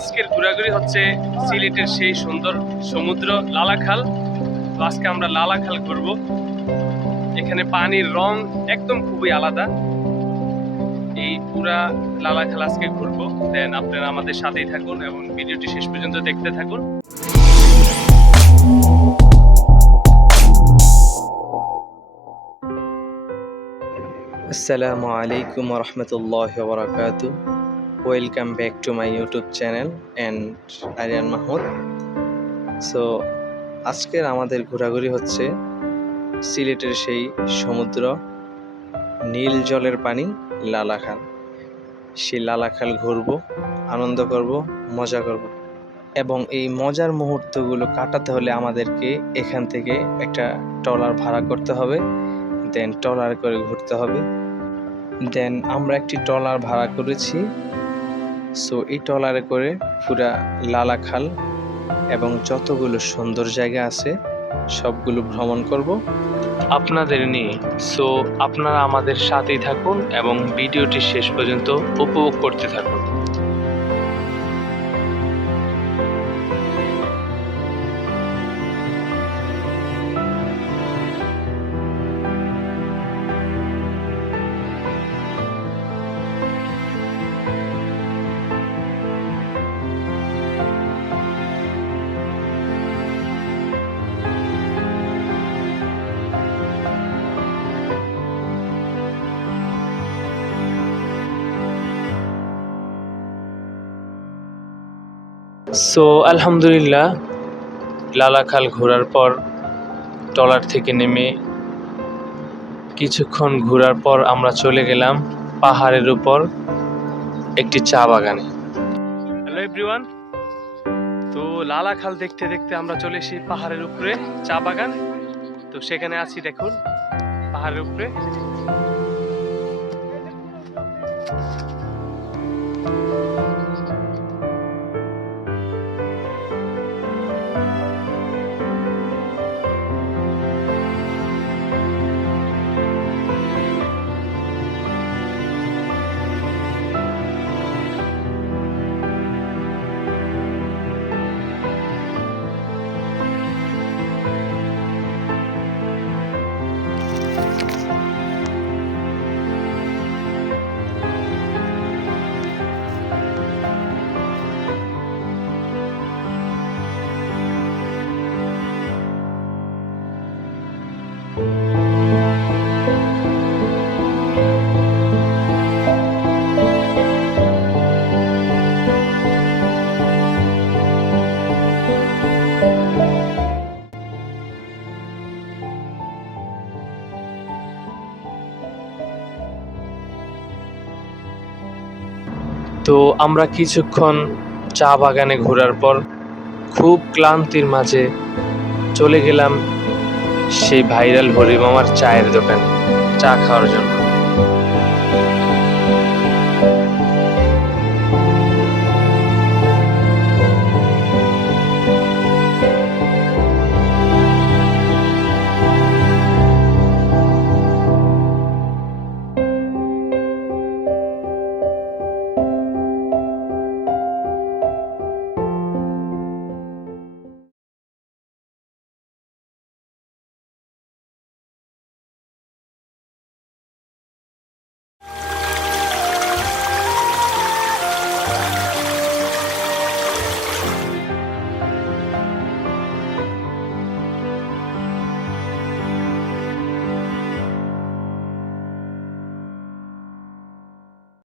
আজকের ঘোরাঘুরি হচ্ছে সিলেটের সেই সুন্দর সমুদ্র লালাখাল। তো আজকে আমরা লালাখাল ঘুরবো। এখানে পানির রং একদম খুবই আলাদা। এই পুরা লালাখাল আজকে ঘুরবো। দেন আপনারা আমাদের সাথেই থাকুন এবং ভিডিওটি শেষ পর্যন্ত দেখতে থাকুন। আসসালামু আলাইকুম রহমতুল্লাহ বরকাতু। Welcome back to my YouTube channel and Ariyan Mahmud. So আজকের আমাদের ঘোরাঘুরি হচ্ছে সিলেটের সেই সমুদ্র, নীল জলের পানি লালাখাল। সেই লালাখাল ঘুরবো, আনন্দ করব, মজা করব এবং এই মজার মুহূর্তগুলো কাটাতে হলে আমাদেরকে এখান থেকে একটা ট্রলার ভাড়া করতে হবে, দেন ট্রলার করে ঘুরতে হবে। দেন আমরা একটি ট্রলার ভাড়া করেছি। সো এই ট্রলারে করে পুরা লালাখাল এবং যতগুলো সুন্দর জায়গা আছে সবগুলো ভ্রমণ করব আপনাদের নিয়ে। সো আপনারা আমাদের সাথেই থাকুন এবং ভিডিওটি শেষ পর্যন্ত উপভোগ করতে থাকুন। সো আলহামদুলিল্লাহ, লালাখাল ঘোরার পর ট্রলার থেকে নেমে কিছুক্ষণ ঘোরার পর আমরা চলে গেলাম পাহাড়ের উপর একটি চা বাগানে। হ্যালো এভরিওয়ান, তো লালাখাল দেখতে দেখতে আমরা চলে এসেছি পাহাড়ের উপরে চা বাগান। তো সেখানে আছি, দেখুন পাহাড়ের উপরে। তো আমরা কিছুক্ষণ চা বাগানে ঘোরার পর খুব ক্লান্তির মাঝে চলে গেলাম সেই ভাইরাল হরিমামার চায়ের দোকানে চা খাওয়ার জন্য।